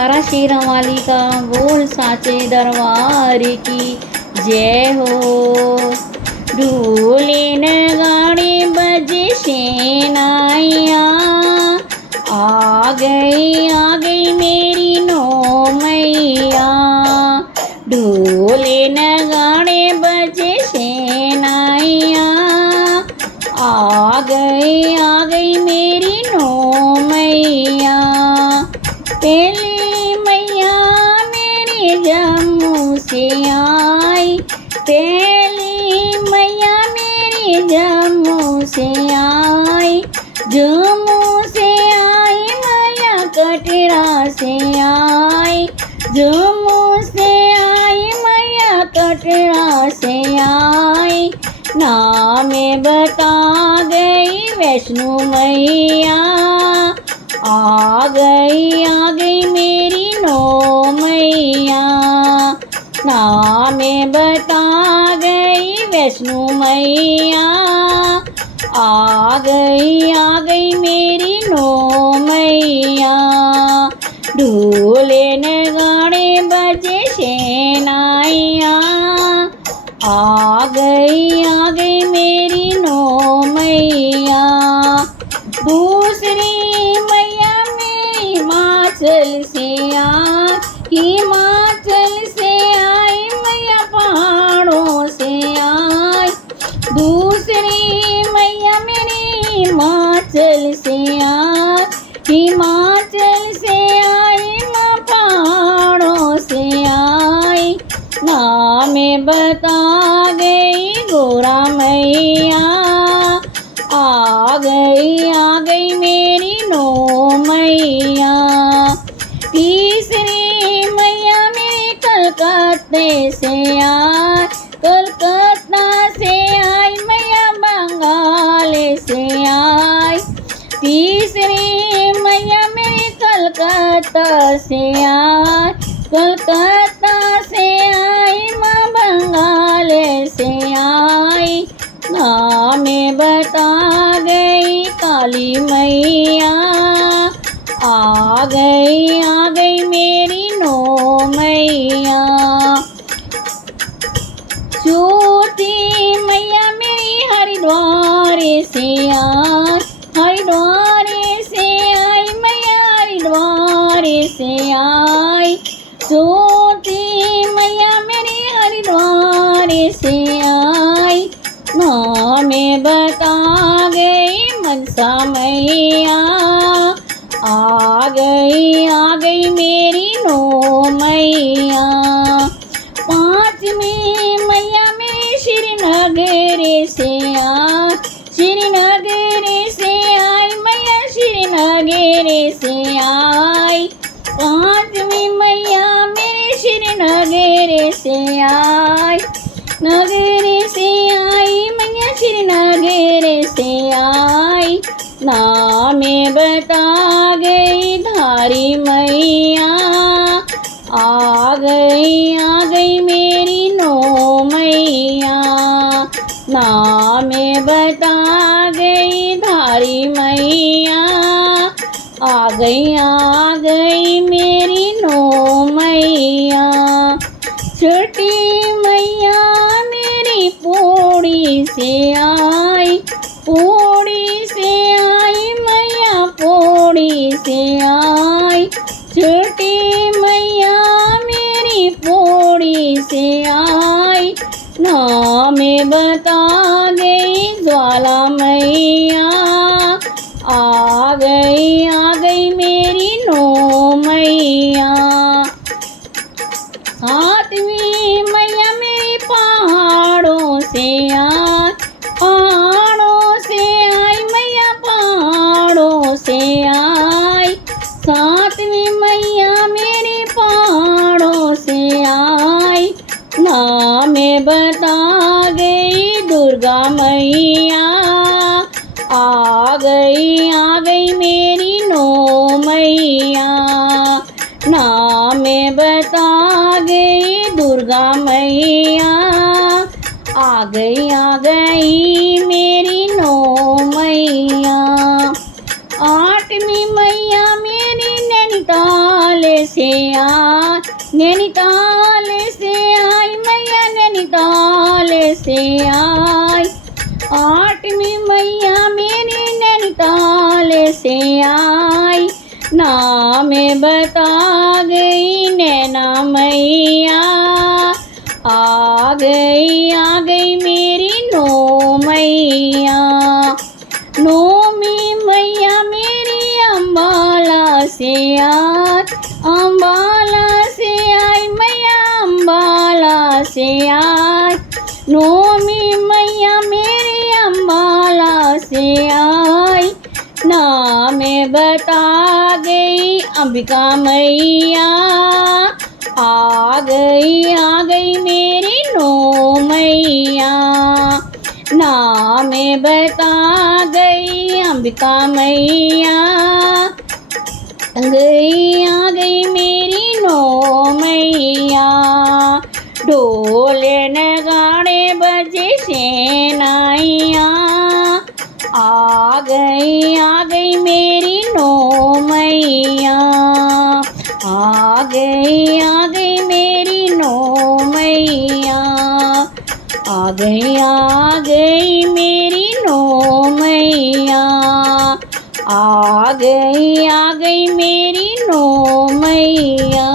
जयकारा शेरों वाली का, बोल साचे दरबार की जय हो। ढोले नगाड़े बजे शहनाइयाँ, आ गई मेरी नौ मैया। ढोले नगाड़े बजे शहनाइयाँ, आ गई मेरी नौ मैया। पहली मैया मेरी जम्मू से आई, पहली मैया मेरी जम्मू से आई। जम्मू से आई मैया कटरा से आई, जम्मू से आई मैया कटरा से आई। नाम बता गई वैष्णो मैया, आ गई मेरी नौ मैया। नाम बता गई वैष्णो मैया, आ गई मेरी नौ मैया। ढोले नगाड़े बजे शहनाइयाँ, आ गई मेरी नौ मैया। दूसरी मैया मेरी हिमाचल से आई, हिमाचल से आई मैया पहाड़ों से आई। दूसरी मैया मेरी हिमाचल से आई, हिमाचल से आई माँ पहाड़ों से आई। नाम बता गई गोरा मैया, आ गई मेरी नौ मैया। तीसरी मैया मेरी कलकत्ते से आई, कलकत्ता से आई मैया बंगाल से आई। तीसरी मैया मेरी कलकत्ता से आई, कलकत्ता से आई माँ बंगाल से आई। नाम बता गई काली मैया, आ गई मेरी नौ मैया। चौथी मैया मेरी हरिद्वार से आई, हरिद्वार से आई मैया हरिद्वार से आई। चौथी मैया मेरी हरिद्वार से आई। नाम बता गई मनसा मैया, आ गई मेरी नौ मैया। पांचवी मैया मेरी श्रीनगर से आई, श्रीनगर से आई मैया श्रीनगर से आई। पांचवी मैया मेरी श्रीनगर से आई, नगर से आई मैया श्रीनगर से आई। नाम बता गई धारी मैया, आ गई मेरी नौ मैया। नाम बता गई धारी मैया, आ गई मेरी नौ मैया। छठी मैया मेरी पौड़ी से आई, पौड़ी से आई मैया पौड़ी से आई। छठी मैया मेरी पौड़ी से आई। नाम बता गई ज्वाला मैया, आ गई मेरी नौ मैया। सातवीं मैया मेरी पहाड़ों से आई, पहाड़ों से आई मैया पहाड़ों से आई। सातवीं मैया मेरी पहाड़ों से आई। नाम बता गई दुर्गा मैया, आ गई मेरी नौ मैया। नाम बता गई दुर्गा मैया, आ गई मेरी नौ मैया। आठवीं मैया मेरी नैनीताल से नैनीताल से आई मैया नैनीताल से आई। आठवीं मैया मेरी नैनीताल से आई। नाम बता गई नैना मैया, आ गई मेरी नो मैया। नौमी मैया मेरी अम्बाला से आई। अम्बाला से आई मैया अम्बाला से आई। नौमी मैया मेरी अम्बाला से आई। नाम बता गई अंबिका मैया, आ गई मेरी नो मैया। नाम बता गई अंबिका मैया, आ गई मेरी नो मैया। ढोल नगाड़े बजे शहनाइयाँ, आ गई मेरी नो मैया। आ गई मेरी नो मैया। आ गई मेरी नो मैया। आ गई मेरी नो मैया।